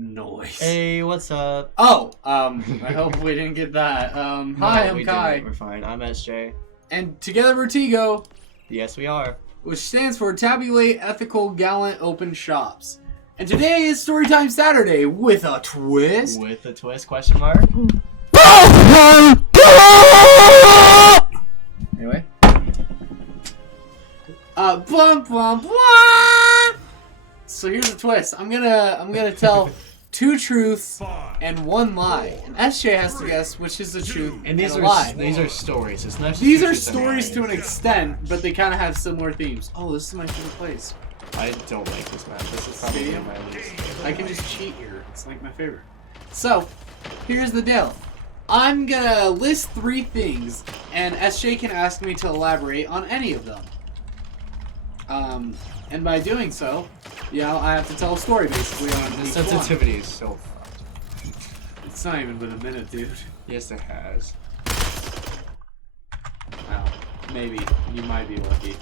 Noise. Hey, what's up? Oh, I hope we didn't get that. Hi, I'm Kai. We're fine. I'm SJ. And together we're Tigo, Yes, we are. which stands for Tabulate Ethical Gallant Open Shops. And today is Storytime Saturday with a twist. With a twist, question mark? Anyway. Blah, blah, blah. So here's the twist. I'm gonna tell two truths and one lie. And SJ has to guess which is the truth and these a are lie. these are stories. It's not. Just These are truths and stories to an lies. extent, but they kind of have similar themes. Oh, this is my favorite place. I don't like this map. This is probably Stadium? my least favorite. I can just cheat here. It's like my favorite. So, here's the deal. I'm gonna list 3 things, and SJ can ask me to elaborate on any of them. And by doing so, I have to tell a story basically on The each sensitivity one. is so fucked. It's not even been a minute, dude. Yes, it has. Wow. Maybe. You might be lucky.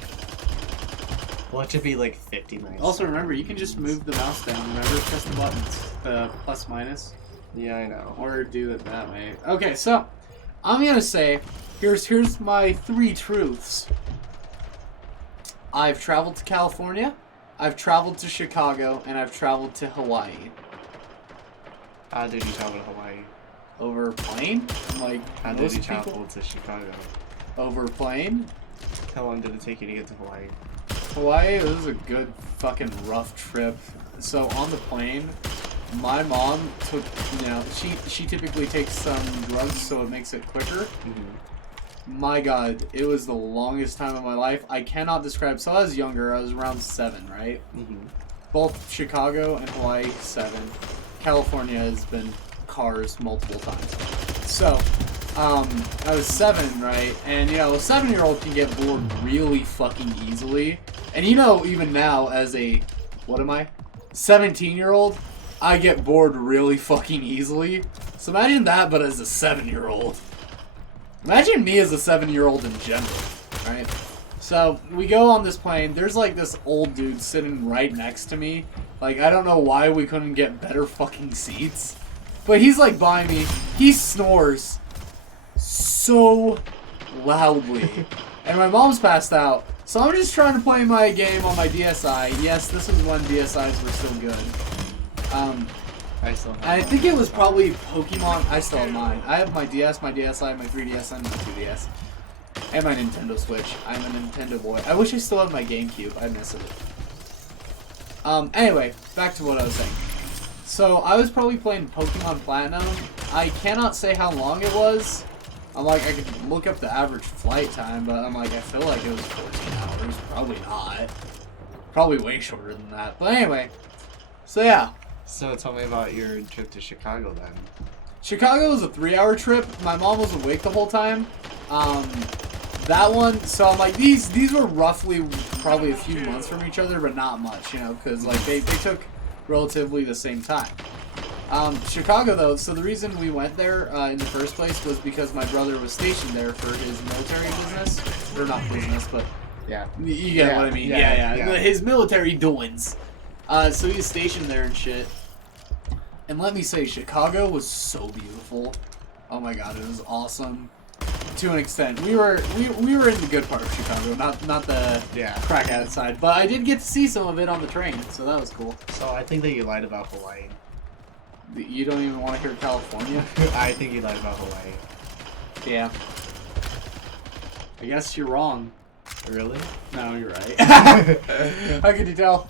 Well, it should be like 59. Also, remember, you can just move the mouse down. Remember, press the buttons. The plus minus. Yeah, I know. Or do it that way. Okay, so I'm gonna say here's my 3 truths. I've traveled to California, I've traveled to Chicago, and I've traveled to Hawaii. How did you travel to Hawaii? Over plane? Like How did most you people. travel to Chicago? Over plane? How long did it take you to get to Hawaii? Hawaii, it was a good fucking rough trip. So on the plane, my mom took, she typically takes some drugs so it makes it quicker. Mm-hmm. My God, it was the longest time of my life. I cannot describe. So I was younger. I was around 7, right? Mm-hmm. Both Chicago and Hawaii, 7. California has been cars multiple times. So, I was 7, right? And, a 7-year-old can get bored really fucking easily. And even now, as a, 17-year-old, I get bored really fucking easily. So imagine that, but as a 7-year-old. Imagine me as a 7-year-old in general, right? So, we go on this plane. There's, like, this old dude sitting right next to me. Like, I don't know why we couldn't get better fucking seats. But he's, like, by me. He snores so loudly. And my mom's passed out. So I'm just trying to play my game on my DSi. Yes, this is when DSi's were still good. I still have I mine. think it was probably Pokemon. I still have mine. I have my DS, my DSi, my 3DS, and my 2DS. And my Nintendo Switch. I'm a Nintendo boy. I wish I still had my GameCube. I miss it. Anyway, back to what I was saying. So, I was probably playing Pokemon Platinum. I cannot say how long it was. I could look up the average flight time, but I feel like it was 14 hours. Probably not. Probably way shorter than that. But anyway. So, yeah. So tell me about your trip to Chicago then. Chicago was a 3-hour trip. My mom was awake the whole time. That one, so these were roughly probably a few months from each other, but not much, because they took relatively the same time. Chicago though, so the reason we went there in the first place was because my brother was stationed there for his military business, or not business, but Yeah. you get what I mean. Yeah. His military doings. So he was stationed there and shit. And let me say, Chicago was so beautiful. Oh my God, it was awesome. To an extent, we were in the good part of Chicago, not the crack addict side. But I did get to see some of it on the train, so that was cool. So I think that you lied about Hawaii. You don't even want to hear California? I think you lied about Hawaii. Yeah. I guess you're wrong. Really? No, you're right. How could you tell?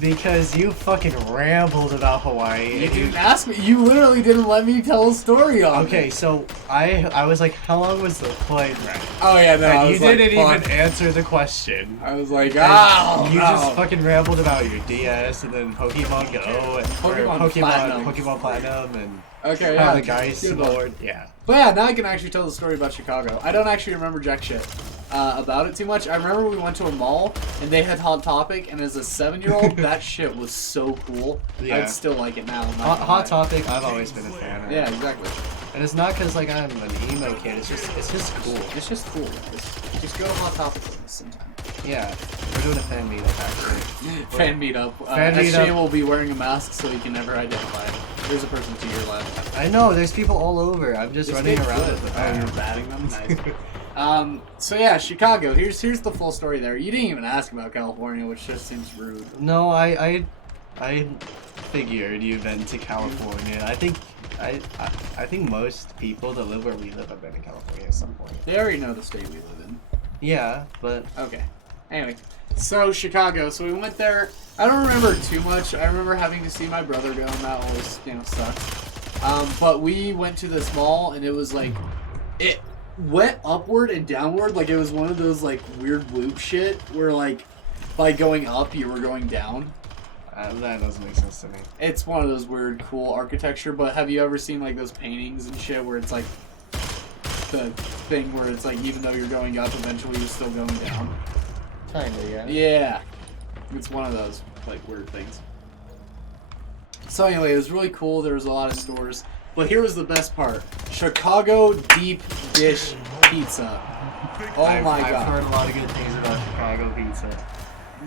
Because you fucking rambled about Hawaii. You didn't ask me. You literally didn't let me tell a story on Okay, it. so I was like, how long was the plane ride? Oh yeah, no. And I you was like, didn't even fuck. answer the question. I was like, And you no. just fucking rambled about your DS and then Pokemon Go and Pokemon Platinum and Okay, how yeah. the guy snored. Yeah. But yeah, now I can actually tell the story about Chicago. I don't actually remember jack shit about it too much. I remember we went to a mall and they had Hot Topic, and as a 7-year-old, that shit was so cool. Yeah. I'd still like it now. Hot Topic, I've always been a fan of. Yeah, exactly. And it's not because like I'm an emo kid. It's just cool. It's just cool. Just go to Hot Topic with us sometime. Yeah, we're doing a fan meetup actually. Fan meetup. Fan SJ meetup. will be wearing a mask so he can never identify. There's a person to your left. I know, there's people all over. I'm just running around with the Oh, you're batting them? Nice. So yeah, Chicago. Here's the full story there. You didn't even ask about California, which just seems rude. No, I figured you've been to California. I think most people that live where we live have been to California at some point. They already know the state we live in. Yeah, but Okay. Anyway, so Chicago. So we went there. I don't remember too much. I remember having to see my brother go, and that always, sucks. But we went to this mall, and it was like, it went upward and downward. Like, it was one of those, like, weird loop shit where, like, by going up, you were going down. that doesn't make sense to me. It's one of those weird, cool architecture. But have you ever seen, like, those paintings and shit where it's, like, the thing where it's, like, even though you're going up, eventually you're still going down? Kinda, yeah. Yeah. It's one of those, like, weird things. So anyway, it was really cool. There was a lot of stores. But here was the best part. Chicago deep dish pizza. Oh my god. I've heard a lot of good things about Chicago pizza.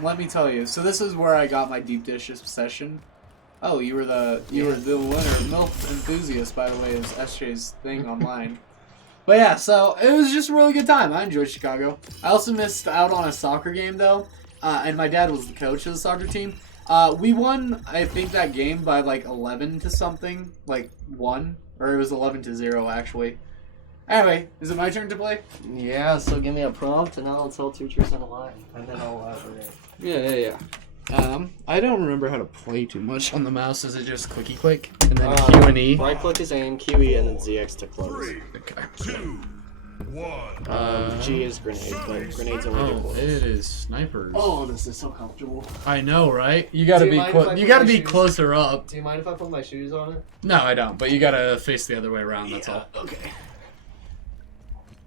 Let me tell you. So this is where I got my deep dish obsession. Oh, you were the winner. MILF enthusiast, by the way, is SJ's thing online. But yeah, so it was just a really good time. I enjoyed Chicago. I also missed out on a soccer game, though. And my dad was the coach of the soccer team. We won, I think, that game by like 11 to something. Like 1. Or it was 11 to 0, actually. Anyway, is it my turn to play? Yeah, so give me a prompt and I'll tell 2% a lie. And then I'll elaborate. Yeah. I don't remember how to play too much on the mouse. Is it just clicky click? And then Q Q and E? Right click is aim, QE, and then ZX to close. 3, 2, 1. G is grenade, but grenades only do Oh, close. it is snipers. Oh, this is so comfortable. I know, right? You gotta Do you be mind if I you put gotta my be shoes- closer up. Do you mind if I put my shoes on it? No, I don't. But you gotta face the other way around. That's all. Okay.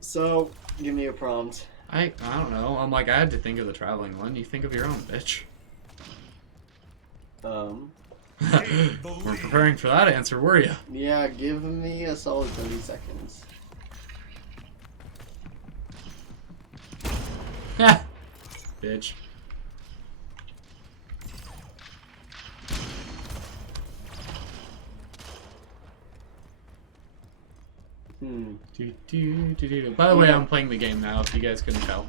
So, give me a prompt. I don't know. I'm like, I had to think of the traveling one. You think of your own, bitch. We're preparing for that answer, were you? Yeah, give me a solid 30 seconds. Bitch. By the way, I'm playing the game now, if you guys couldn't tell.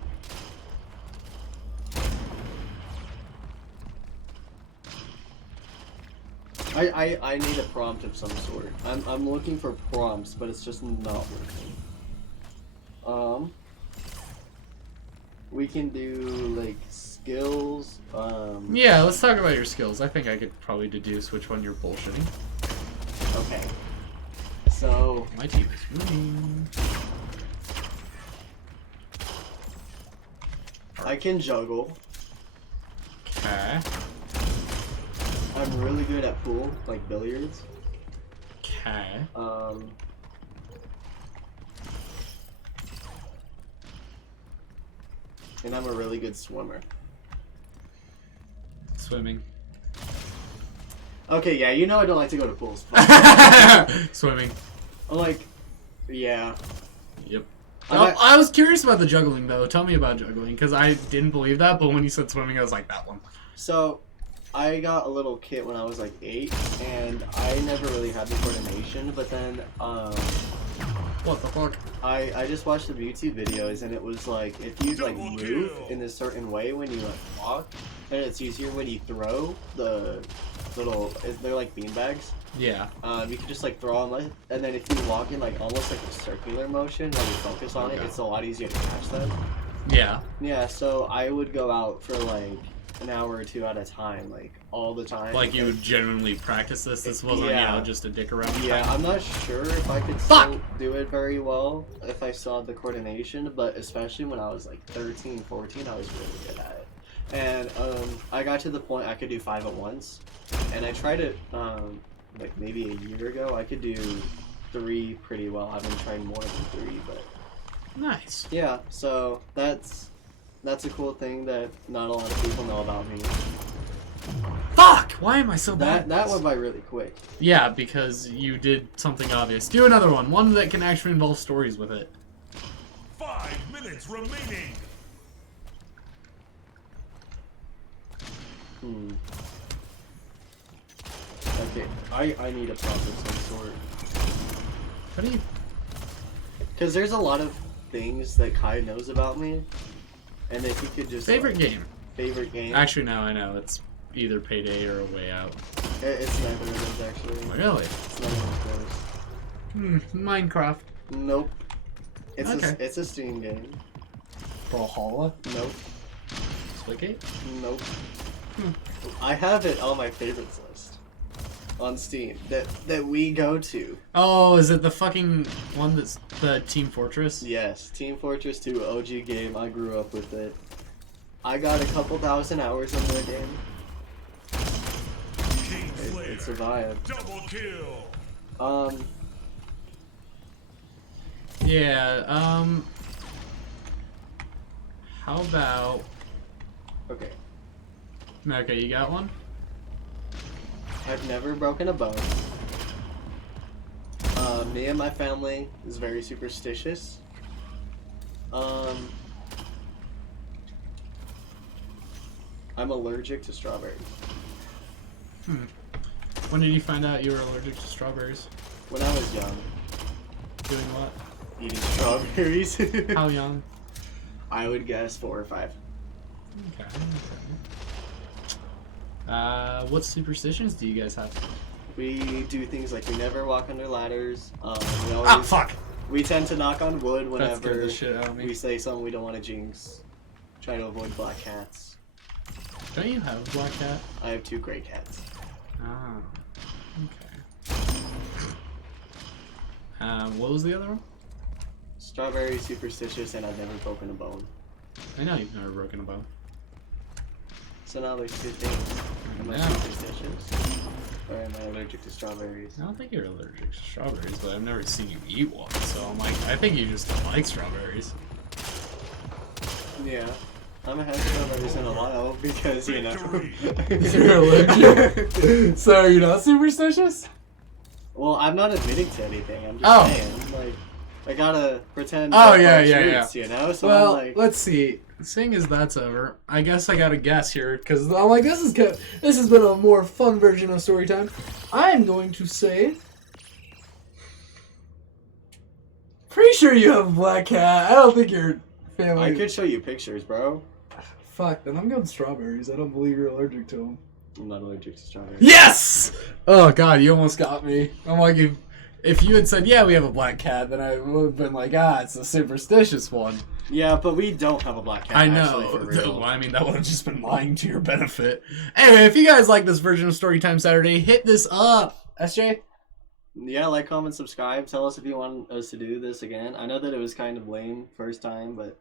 I need a prompt of some sort. I'm looking for prompts, but it's just not working. We can do like skills. Yeah, let's talk about your skills. I think I could probably deduce which one you're bullshitting. Okay. So My team is winning. I can juggle. Okay. I'm really good at pool, like billiards. Okay. And I'm a really good swimmer. Swimming. Okay, yeah, you know I don't like to go to pools. Swimming. I'm like, yeah. Yep. Okay. I was curious about the juggling, though. Tell me about juggling, because I didn't believe that, but when you said swimming, I was like, that one. So, I got a little kit when I was like 8, and I never really had the coordination, but then, What the fuck? I just watched the YouTube videos, and it was like, if you like move in a certain way when you like walk, then it's easier when you throw the little, they're like beanbags. Yeah. You can just like throw them, and then if you walk in like almost like a circular motion when you focus on it, it's a lot easier to catch them. Yeah. Yeah, so I would go out for like an hour or 2 at a time, like all the time. Like you would genuinely practice this? This wasn't, Yeah. you know, just a dick around? Yeah, I'm not sure if I could still do it very well if I saw the coordination, but especially when I was like 13, 14, I was really good at it. And I got to the point I could do 5 at once, and I tried it like maybe a year ago. I could do 3 pretty well. I haven't tried more than 3, but Nice. yeah. So that's a cool thing that not a lot of people know about me. Fuck! Why am I so bad? That went by really quick. Yeah, because you did something obvious. Do another one. One that can actually involve stories with it. 5 minutes remaining. Okay, I need a prop of some sort. How do you... Because there's a lot of things that Kai knows about me, and if he could just... Favorite game? Favorite game? Actually, no, I know. It's either Payday or A Way Out. It's neither of those, actually. Really? It's neither of those. Minecraft. Nope. Okay. It's a Steam game. Brawlhalla? Nope. Splitgate? Nope. I have it on my favorites list on Steam that we go to. Oh, is it the fucking one that's the Team Fortress? Yes, Team Fortress 2 OG game. I grew up with it. I got a couple thousand hours in the game. It survived. Double kill. Yeah, how about... Okay. Okay, you got one? I've never broken a bone. Me and my family is very superstitious. I'm allergic to strawberries. When did you find out you were allergic to strawberries? When I was young, Doing what? eating strawberries. How young? I would guess 4 or 5. Okay. What superstitions do you guys have? We do things like we never walk under ladders. We always, Fuck! We tend to knock on wood That whenever scared the shit out of me. we say something we don't want to jinx. Try to avoid black cats. Don't you have a black cat? I have 2 gray cats. Ah. Okay. What was the other one? Strawberry, superstitious, and I've never broken a bone. I know you've never broken a bone. So now there's 2 things. Am I Yeah. superstitious? Or am I allergic to strawberries? I don't think you're allergic to strawberries, but I've never seen you eat one, so I'm like, I think you just don't like strawberries. Yeah. I haven't had strawberries in a while because, you know. You're allergic? So you're not superstitious? Well, I'm not admitting to anything. I'm just Oh. saying. Like, I gotta pretend. Oh, that yeah, my yeah, truths, you know? So Well, I'm like. let's see. Seeing as that's over, I guess I gotta guess here, because I'm like, this has been a more fun version of Storytime. I'm going to say... Pretty sure you have a black cat. I don't think your family... I could show you pictures, bro. Fuck, then I'm going strawberries. I don't believe you're allergic to them. I'm not allergic to strawberries. Yes! Oh, God, you almost got me. I'm like, if you had said, yeah, we have a black cat, then I would have been like, it's a superstitious one. Yeah, but we don't have a black cat. I Actually, know. for real. I mean, that would have just been lying to your benefit. Anyway, if you guys like this version of Storytime Saturday, hit this up. SJ? Yeah, like, comment, subscribe. Tell us if you want us to do this again. I know that it was kind of lame first time, but